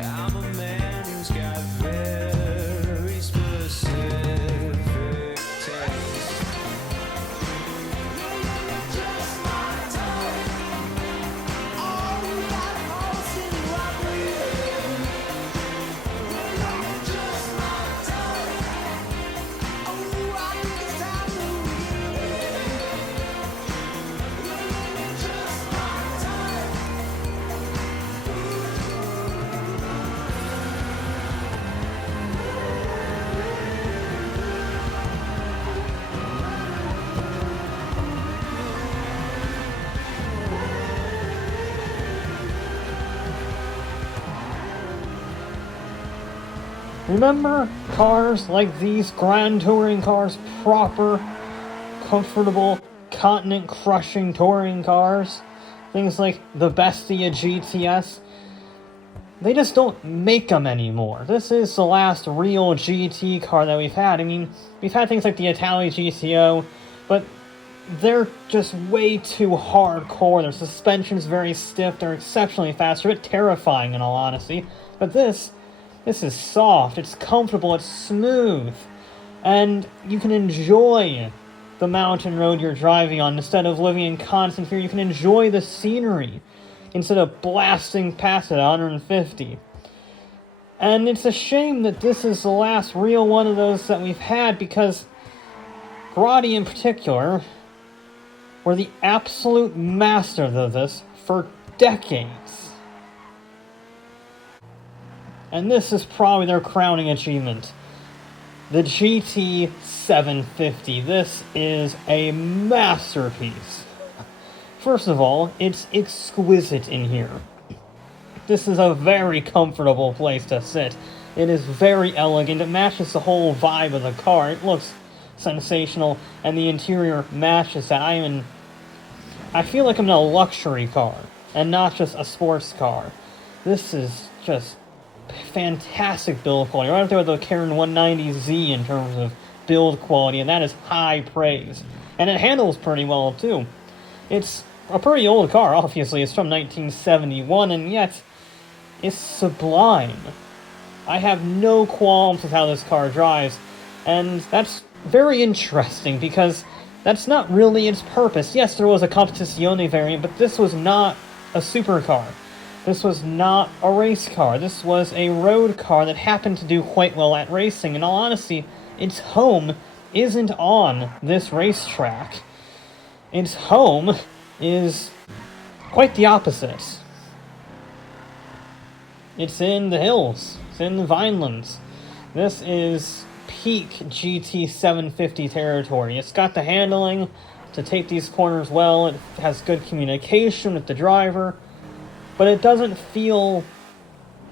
I'm a man who's got very specific taste. Just my type. All that horse in lovely. Just my type. Oh, I think it's time to leave. Just my type. Remember cars like these, grand touring cars, proper, comfortable, continent-crushing touring cars? Things like the Bestia GTS? They just don't make them anymore. This is the last real GT car that we've had. I mean, we've had things like the Italy GTO, but they're just way too hardcore. Their suspension's very stiff, they're exceptionally fast, they're a bit terrifying in all honesty. But this is soft, it's comfortable, it's smooth, and you can enjoy the mountain road you're driving on instead of living in constant fear. You can enjoy the scenery instead of blasting past it at 150. And it's a shame that this is the last real one of those that we've had, because Grotti in particular were the absolute masters of this for decades. And this is probably their crowning achievement. The GT750. This is a masterpiece. First of all, it's exquisite in here. This is a very comfortable place to sit. It is very elegant. It matches the whole vibe of the car. It looks sensational, and the interior matches that. I feel like I'm in a luxury car, and not just a sports car. This is just fantastic build quality, right up there with the Karen 190Z in terms of build quality, and that is high praise. And it handles pretty well too. It's a pretty old car, obviously. It's from 1971, and yet it's sublime. I have no qualms with how this car drives, and that's very interesting because that's not really its purpose. Yes, there was a Competizione variant, but this was not a supercar. This was not a race car. This was a road car that happened to do quite well at racing. In all honesty, its home isn't on this racetrack. Its home is quite the opposite. It's in the hills. It's in the Vinelands. This is peak GT750 territory. It's got the handling to take these corners well. It has good communication with the driver. But it doesn't feel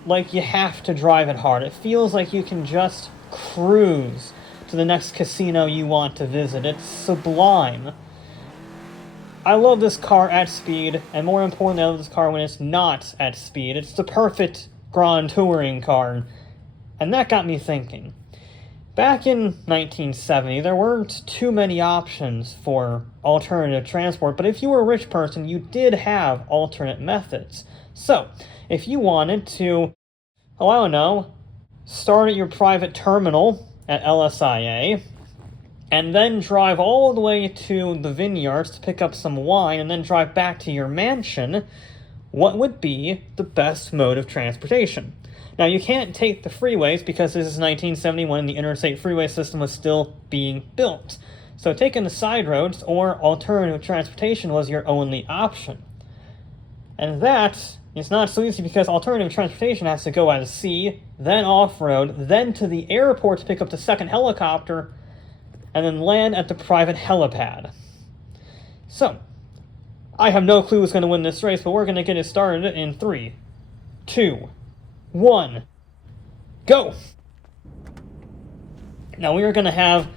like you have to drive it hard. It feels like you can just cruise to the next casino you want to visit. It's sublime. I love this car at speed, and more importantly, I love this car when it's not at speed. It's the perfect grand touring car, and that got me thinking. Back in 1970, there weren't too many options for alternative transport, but if you were a rich person, you did have alternate methods. So, if you wanted to, oh, I don't know, start at your private terminal at LSIA, and then drive all the way to the vineyards to pick up some wine, and then drive back to your mansion, what would be the best mode of transportation? Now, you can't take the freeways because this is 1971 and the interstate freeway system was still being built. So taking the side roads or alternative transportation was your only option. And that is not so easy because alternative transportation has to go out to sea, then off-road, then to the airport to pick up the second helicopter, and then land at the private helipad. So, I have no clue who's going to win this race, but we're going to get it started in 3, 2, 1, go! Now we are going to have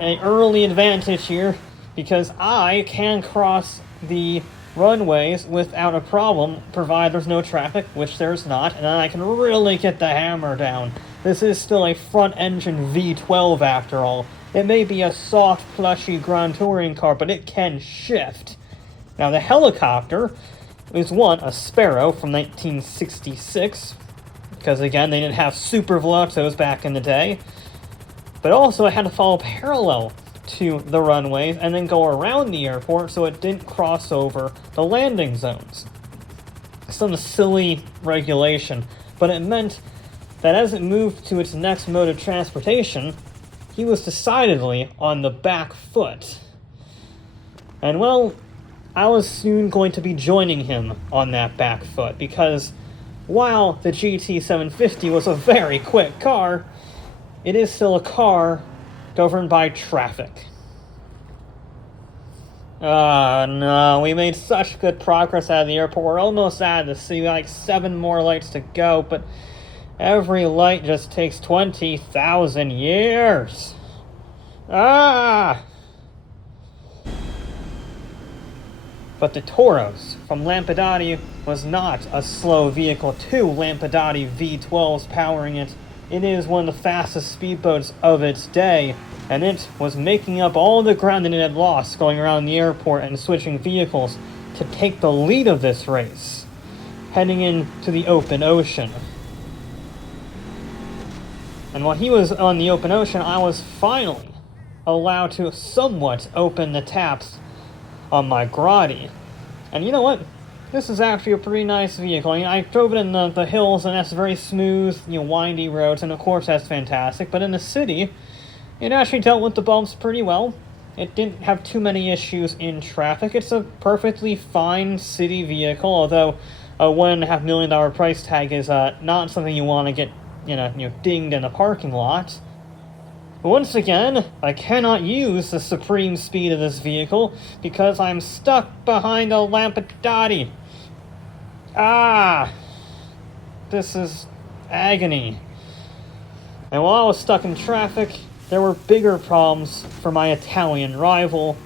an early advantage here because I can cross the runways without a problem, provided there's no traffic, which there's not, and then I can really get the hammer down. This is still a front-engine V12 after all. It may be a soft, plushy Grand Touring car, but it can shift. Now the helicopter is one, a Sparrow from 1966, because again, they didn't have super velocos back in the day, but also it had to follow parallel to the runways and then go around the airport so it didn't cross over the landing zones. Some silly regulation, but it meant that as it moved to its next mode of transportation, he was decidedly on the back foot. And well, I was soon going to be joining him on that back foot, because while the GT750 was a very quick car, it is still a car governed by traffic. No, we made such good progress out of the airport. We're almost out of the city, like 7 more lights to go, but every light just takes 20,000 years. But the Toros from Lampadati was not a slow vehicle. 2 Lampadati V12s powering it. It is one of the fastest speedboats of its day, and it was making up all the ground that it had lost going around the airport and switching vehicles to take the lead of this race, heading into the open ocean. And while he was on the open ocean, I was finally allowed to somewhat open the taps on my Grotti. And you know what? This is actually a pretty nice vehicle. I mean, I drove it in the hills, and that's very smooth, windy roads, and of course that's fantastic. But in the city, it actually dealt with the bumps pretty well. It didn't have too many issues in traffic. It's a perfectly fine city vehicle, although a $1.5 million price tag is not something you want to get, dinged in a parking lot. But once again, I cannot use the supreme speed of this vehicle because I'm stuck behind a Lampadati. This is agony. And while I was stuck in traffic, there were bigger problems for my Italian rival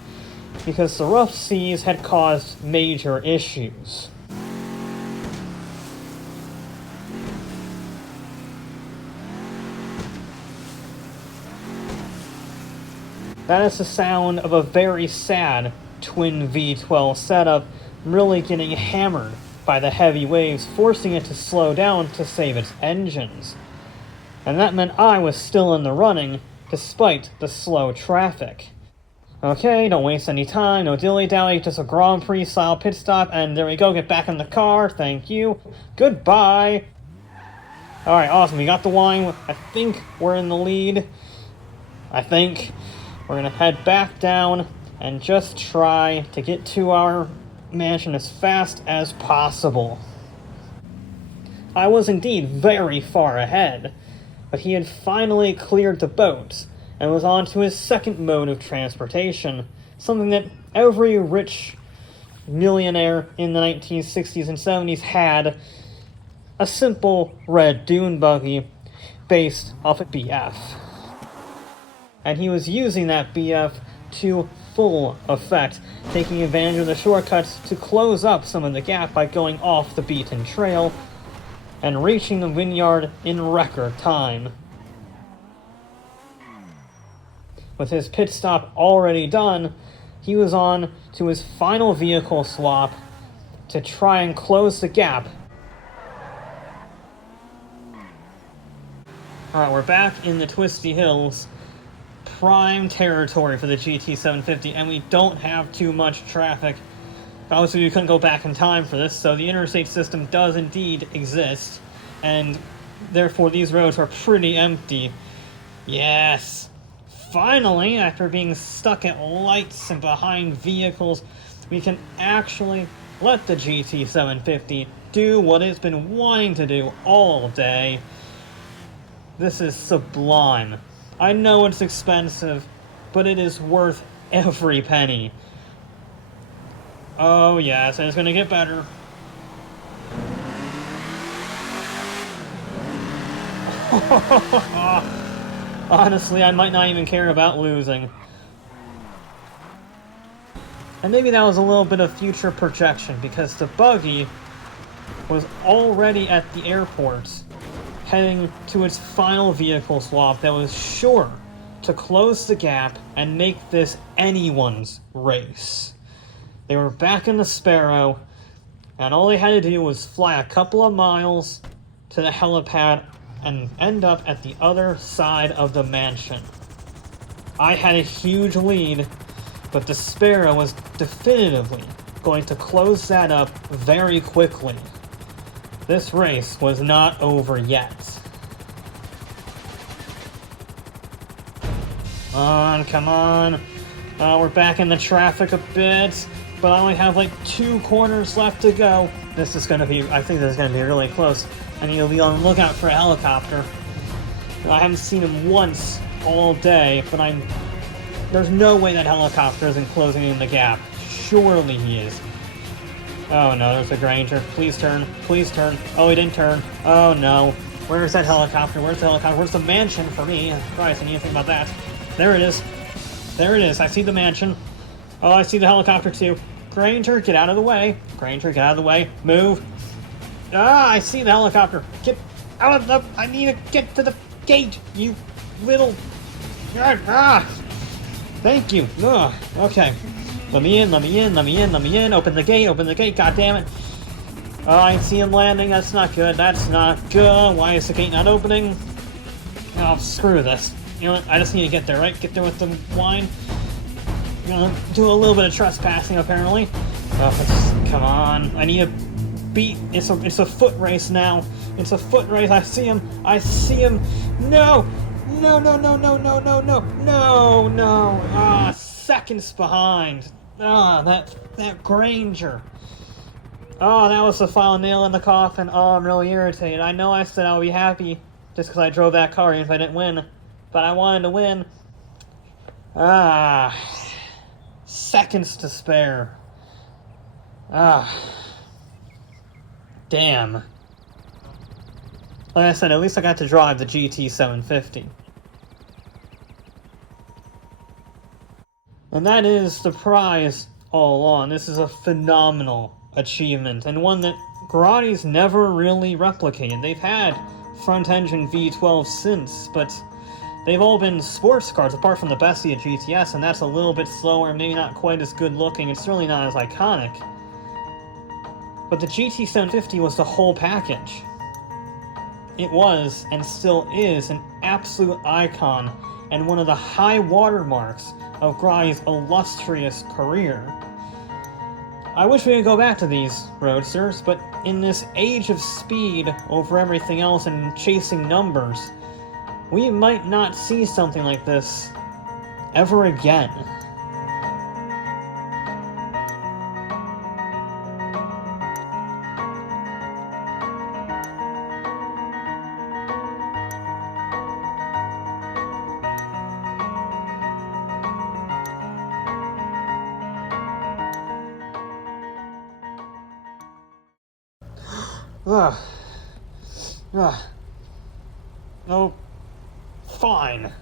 because the rough seas had caused major issues. That is the sound of a very sad twin V12 setup really getting hammered by the heavy waves, forcing it to slow down to save its engines. And that meant I was still in the running, despite the slow traffic. Okay, don't waste any time, no dilly-dally, just a Grand Prix style pit stop, and there we go, get back in the car, thank you, goodbye! Alright, awesome, we got the wine, I think we're in the lead. I think. We're gonna head back down and just try to get to our mansion as fast as possible. I was indeed very far ahead, but he had finally cleared the boat and was on to his second mode of transportation, something that every rich millionaire in the 1960s and 70s had: a simple red dune buggy based off of BF. And he was using that BF to full effect, taking advantage of the shortcuts to close up some of the gap by going off the beaten trail and reaching the vineyard in record time. With his pit stop already done, he was on to his final vehicle swap to try and close the gap. Alright, we're back in the twisty hills. Prime territory for the GT750, and we don't have too much traffic. Obviously, we couldn't go back in time for this, so the interstate system does indeed exist, and therefore these roads are pretty empty. Yes! Finally, after being stuck at lights and behind vehicles, we can actually let the GT750 do what it's been wanting to do all day. This is sublime. I know it's expensive, but it is worth every penny. Oh yes, and it's gonna get better. Honestly, I might not even care about losing. And maybe that was a little bit of future projection, because the buggy was already at the airport, heading to its final vehicle swap that was sure to close the gap and make this anyone's race. They were back in the Sparrow, and all they had to do was fly a couple of miles to the helipad and end up at the other side of the mansion. I had a huge lead, but the Sparrow was definitively going to close that up very quickly. This race was not over yet. Come on. We're back in the traffic a bit, but I only have like 2 corners left to go. This is gonna be, I think this is gonna be really close. I need to be on the lookout for a helicopter. I haven't seen him once all day, but there's no way that helicopter isn't closing in the gap. Surely he is. Oh no, there's a Granger. Please turn. Please turn. Oh, he didn't turn. Oh no. Where's that helicopter? Where's the helicopter? Where's the mansion for me? Christ, I need to think about that. There it is. There it is. I see the mansion. Oh, I see the helicopter too. Granger, get out of the way. Granger, get out of the way. Move. Ah, I see the helicopter. Get out of the... I need to get to the gate, you little... Ah! Thank you. Ugh. Okay. Let me in, let me in, let me in, let me in. Open the gate, god damn it. Oh, I see him landing. That's not good. That's not good. Why is the gate not opening? Oh, screw this. You know what? I just need to get there, right? Get there with the wine. I'm gonna do a little bit of trespassing, apparently. Oh, come on. I need to beat... It's a foot race now. It's a foot race. I see him. I see him. No! No, no, no, no, no, no, no. No, no. Ah, seconds behind. Ah, that Granger. Oh, that was the final nail in the coffin. Oh, I'm really irritated. I know I said I would be happy just because I drove that car even if I didn't win. But I wanted to win. Ah. Seconds to spare. Ah. Damn. Like I said, at least I got to drive the GT750. And that is the prize all along. This is a phenomenal achievement, and one that Grotti's never really replicated. They've had front-engine V12 since, but they've all been sports cars, apart from the Bestia GTS, and that's a little bit slower, maybe not quite as good looking. It's certainly not as iconic. But the GT750 was the whole package. It was, and still is, an absolute icon, and one of the high watermarks of Grotti's illustrious career. I wish we could go back to these roadsters, but in this age of speed over everything else and chasing numbers, we might not see something like this ever again. Ugh. Ugh. Oh, fine.